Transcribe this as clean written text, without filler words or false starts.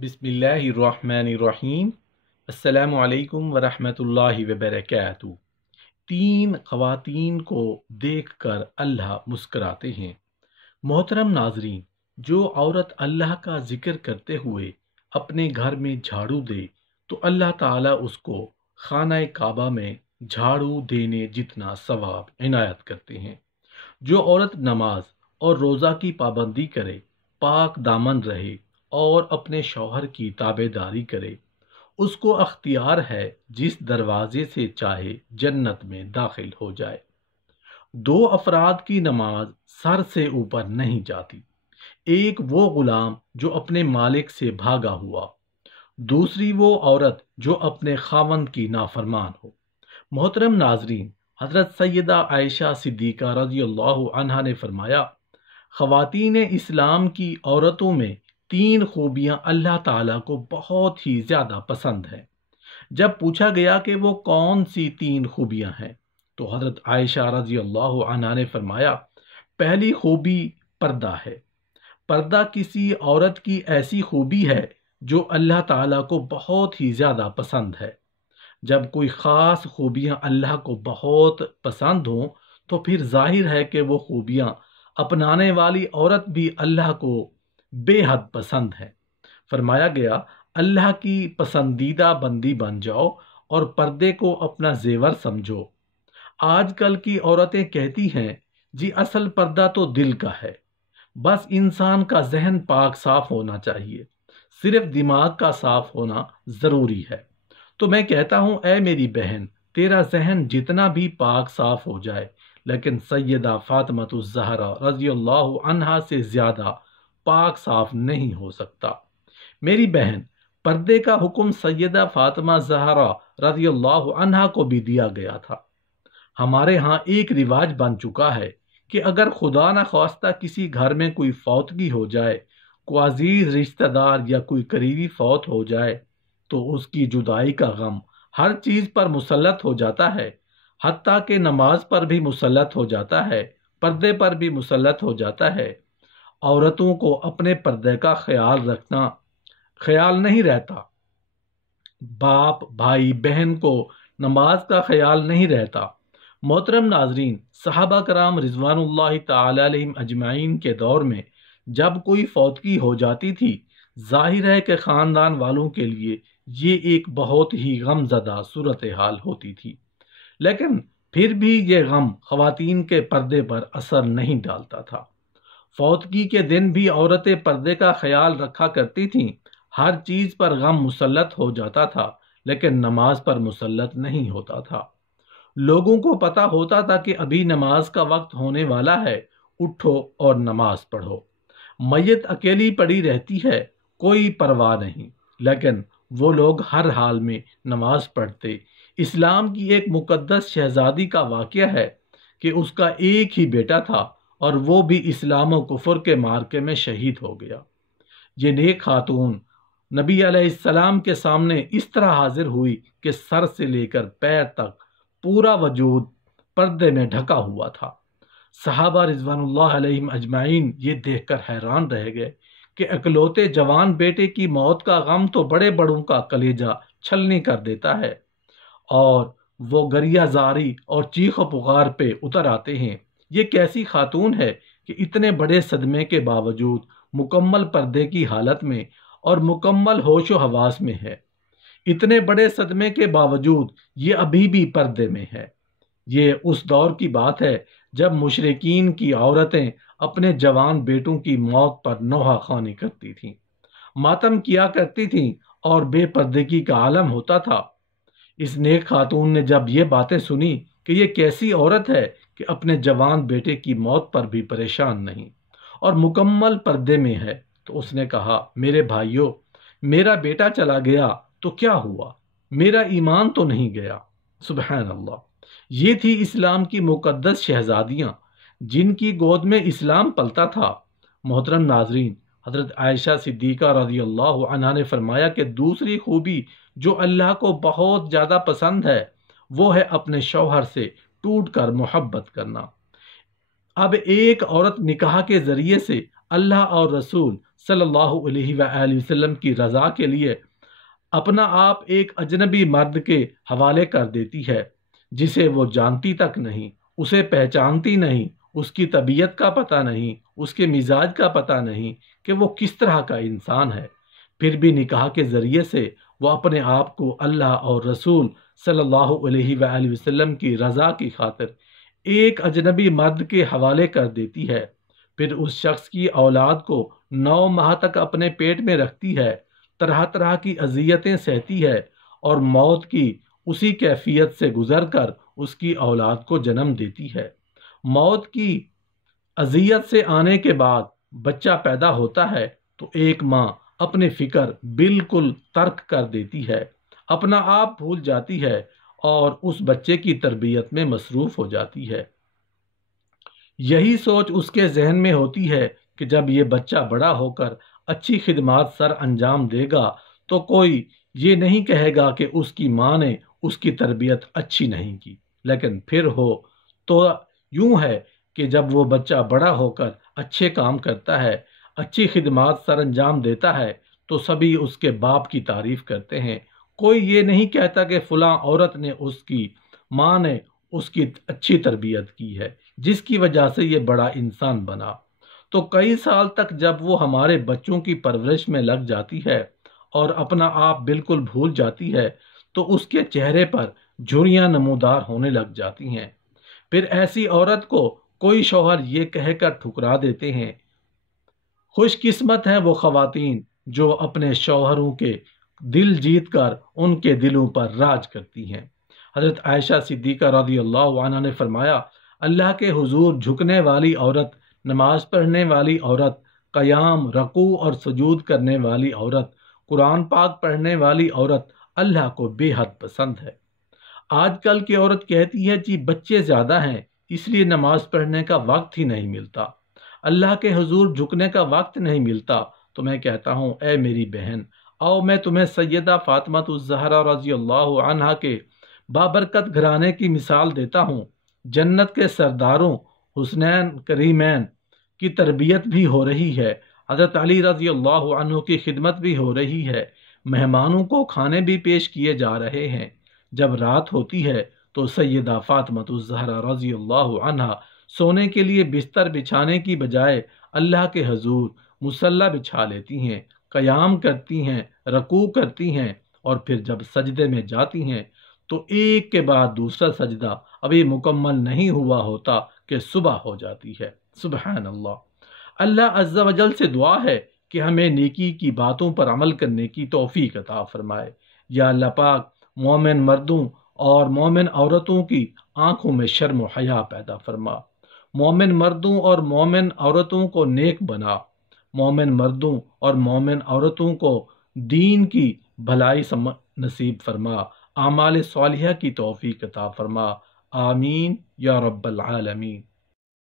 बिस्मिल्लाहिर्रहमानिर्रहीम। अस्सलामु अलैकुम वरहमतुल्लाहि वबरकातुहू। तीन ख़वातीन को देखकर अल्लाह मुस्कराते हैं। मोहतरम नाजरीन, जो औरत अल्लाह का जिक्र करते हुए अपने घर में झाड़ू दे तो अल्लाह ताला उसको खाना काबा में झाड़ू देने जितना सवाब इनायत करते हैं। जो औरत नमाज और रोज़ा की पाबंदी करे, पाक दामन रहे और अपने शौहर की ताबेदारी करे, उसको अख्तियार है जिस दरवाजे से चाहे जन्नत में दाखिल हो जाए। दो अफराद की नमाज सर से ऊपर नहीं जाती। एक वो गुलाम जो अपने मालिक से भागा हुआ, दूसरी वो औरत जो अपने खावंद की नाफरमान हो। मोहतरम नाजरीन, हज़रत सैयदा आयशा सिद्दीक़ा रज़ियल्लाहु अन्हा ने फरमाया, ख़वातीन इस्लाम की औरतों में तीन खूबियाँ अल्लाह ताला को बहुत ही ज़्यादा पसंद हैं। जब पूछा गया कि वो कौन सी तीन खूबियाँ हैं, तो हज़रत आयशा रज़ियल्लाहु अन्हा ने फरमाया, पहली खूबी पर्दा है। पर्दा किसी औरत की ऐसी खूबी है जो अल्लाह ताला को बहुत ही ज़्यादा पसंद है। जब कोई ख़ास खूबियाँ अल्लाह को बहुत पसंद हों तो फिर जाहिर है कि वो खूबियाँ अपनाने वाली औरत भी अल्लाह को बेहद पसंद है। फरमाया गया, अल्लाह की पसंदीदा बंदी बन जाओ और पर्दे को अपना जेवर समझो। आजकल की औरतें कहती हैं, जी असल पर्दा तो दिल का है, बस इंसान का जहन पाक साफ होना चाहिए, सिर्फ दिमाग का साफ होना ज़रूरी है। तो मैं कहता हूँ, ऐ मेरी बहन, तेरा जहन जितना भी पाक साफ हो जाए, लेकिन सैयदा फातिमातुज़ ज़हरा रज़ियल्लाहु अन्हा से ज़्यादा पाक साफ नहीं हो सकता। मेरी बहन, पर्दे का हुक्म सैयदा फातिमा ज़हरा रज़ियल्लाहु अन्हा को भी दिया गया था। हमारे यहाँ एक रिवाज बन चुका है कि अगर खुदा न ख्वास्ता किसी घर में कोई फौतगी हो जाए, कोई अजीज रिश्तेदार या कोई करीबी फौत हो जाए, तो उसकी जुदाई का गम हर चीज़ पर मुसल्लत हो जाता है, हत्ता कि नमाज पर भी मुसल्लत हो जाता है, पर्दे पर भी मुसल्लत हो जाता है। औरतों को अपने पर्दे का ख्याल नहीं रहता। बाप भाई बहन को नमाज का ख्याल नहीं रहता। मोहतरम नाजरीन, सहाबा कराम रिजवानुल्लाहि ताला अलैहिम अजमाइन के दौर में जब कोई फौतगी हो जाती थी, जाहिर है कि ख़ानदान वालों के लिए ये एक बहुत ही गमज़दा सूरत हाल होती थी, लेकिन फिर भी ये गम ख़वातीन के पर्दे पर असर नहीं डालता था। फौतगी के दिन भी औरतें पर्दे का ख्याल रखा करती थीं। हर चीज़ पर गम मुसल्लत हो जाता था, लेकिन नमाज पर मुसल्लत नहीं होता था। लोगों को पता होता था कि अभी नमाज का वक्त होने वाला है, उठो और नमाज पढ़ो। मैयत अकेली पड़ी रहती है, कोई परवाह नहीं, लेकिन वो लोग हर हाल में नमाज पढ़ते। इस्लाम की एक मुकद्दस शहजादी का वाक़या है कि उसका एक ही बेटा था और वो भी इस्लाम और कुफर के मार्के में शहीद हो गया। ये नेक खातून नबी अलैहिस्सलाम के सामने इस तरह हाजिर हुई कि सर से लेकर पैर तक पूरा वजूद पर्दे में ढका हुआ था। सहाबा रिज़वानुल्लाह अलैहिम अजमाइन ये देखकर हैरान रह गए कि इकलौते जवान बेटे की मौत का गम तो बड़े बड़ों का कलेजा छलनी कर देता है, और वो गरिया जारी और चीख पुकार पे उतर आते हैं। ये कैसी खातून है कि इतने बड़े सदमे के बावजूद मुकम्मल पर्दे की हालत में और मुकम्मल होशो हवास में है। इतने बड़े सदमे के बावजूद ये अभी भी पर्दे में है। ये उस दौर की बात है जब मुशरिकीन की औरतें अपने जवान बेटों की मौत पर नोहा खानी करती थीं, मातम किया करती थीं और बेपर्दगी का आलम होता था। इस नेक खातून ने जब ये बातें सुनी कि ये कैसी औरत है कि अपने जवान बेटे की मौत पर भी परेशान नहीं और मुकम्मल पर्दे में है, तो उसने कहा, मेरे भाइयों, मेरा बेटा चला गया तो क्या हुआ, मेरा ईमान तो नहीं गया। सुबहान अल्लाह। ये थी इस्लाम की मुकद्दस शहजादियाँ जिनकी गोद में इस्लाम पलता था। मोहतरम नाजरीन, हज़रत आयशा सिद्दीक़ा रज़ियल्लाहु अन्हा ने फरमाया कि दूसरी खूबी जो अल्लाह को बहुत ज़्यादा पसंद है, वो है अपने शौहर से टूट कर मोहब्बत करना। अब एक औरत निकाह के ज़रिए से अल्लाह और रसूल सल्लल्लाहु अलैहि वसल्लम की रज़ा के लिए अपना आप एक अजनबी मर्द के हवाले कर देती है, जिसे वो जानती तक नहीं, उसे पहचानती नहीं, उसकी तबीयत का पता नहीं, उसके मिजाज का पता नहीं कि वो किस तरह का इंसान है। फिर भी निकाह के ज़रिए से वो अपने आप को अल्लाह और रसूल सल्लल्लाहु अलैहि वसल्लम की रज़ा की खातिर एक अजनबी मर्द के हवाले कर देती है। फिर उस शख्स की औलाद को 9 माह तक अपने पेट में रखती है, तरह तरह की अजियतें सहती है और मौत की उसी कैफियत से गुजर कर उसकी औलाद को जन्म देती है। मौत की अजियत से आने के बाद बच्चा पैदा होता है तो एक माँ अपनी फिक्र बिल्कुल तर्क कर देती है, अपना आप भूल जाती है और उस बच्चे की तरबियत में मसरूफ हो जाती है। यही सोच उसके जहन में होती है कि जब ये बच्चा बड़ा होकर अच्छी खिदमात सर अंजाम देगा तो कोई ये नहीं कहेगा कि उसकी माँ ने उसकी तरबियत अच्छी नहीं की। लेकिन फिर हो तो यूं है कि जब वो बच्चा बड़ा होकर अच्छे काम करता है, अच्छी खिदमात सर अंजाम देता है, तो सभी उसके बाप की तारीफ करते हैं। कोई ये नहीं कहता कि फलां औरत ने, उसकी माँ ने उसकी अच्छी तरबियत की है, जिसकी वजह से ये बड़ा इंसान बना। तो कई साल तक जब वो हमारे बच्चों की परवरिश में लग जाती है और अपना आप बिल्कुल भूल जाती है, तो उसके चेहरे पर झुर्रियां नमूदार होने लग जाती हैं। फिर ऐसी औरत को कोई शौहर ये कहकर ठुकरा देते हैं। खुशकिस्मत हैं वो ख़वातीन जो अपने शौहरों के दिल जीत कर उनके दिलों पर राज करती हैं। हज़रत आयशा सिद्दीक़ा रज़ियल्लाहु अन्हा ने फरमाया, अल्लाह के हुजूर झुकने वाली औरत, नमाज पढ़ने वाली औरत, क़याम, रकू और सजूद करने वाली औरत, कुरान पाक पढ़ने वाली औरत अल्लाह को बेहद पसंद है। आजकल की औरत कहती है जी बच्चे ज़्यादा हैं इसलिए नमाज पढ़ने का वक्त ही नहीं मिलता, अल्लाह के हुजूर झुकने का वक्त नहीं मिलता। तो मैं कहता हूँ, ए मेरी बहन, आओ मैं तुम्हें सैयदा फातिमातुज़ ज़हरा रज़ियल्लाहु अन्हा के बाबरकत घराने की मिसाल देता हूँ। जन्नत के सरदारों हुस्नैन करीमैन की तरबियत भी हो रही है, हज़रत अली रज़ियल्लाहु अन्हु की खिदमत भी हो रही है, मेहमानों को खाने भी पेश किए जा रहे हैं। जब रात होती है तो सैयदा फातिमातुज़ ज़हरा रज़ियल्लाहु अन्हा सोने के लिए बिस्तर बिछाने की बजाय अल्लाह के हजूर मुसल्ला बिछा लेती हैं, क़याम करती हैं, रकू करती हैं और फिर जब सजदे में जाती हैं तो एक के बाद दूसरा सजदा अभी मुकम्मल नहीं हुआ होता कि सुबह हो जाती है। सुबहान अल्लाह। अल्लाह अज़्ज़ा वजल से दुआ है कि हमें नेकी की बातों पर अमल करने की तौफीक अता फरमाए। या अल्लाह पाक मोमिन मर्दों और मोमिन औरतों की आंखों में शर्म व हया पैदा फरमा, मोमिन मर्दों और मोमिन औरतों को नेक बना, मोमिन मर्दों और मोमिन औरतों को दीन की भलाई नसीब फरमा, आमाल सालिहा की तौफीक अता फरमा। आमीन या रब्बल आलमीन।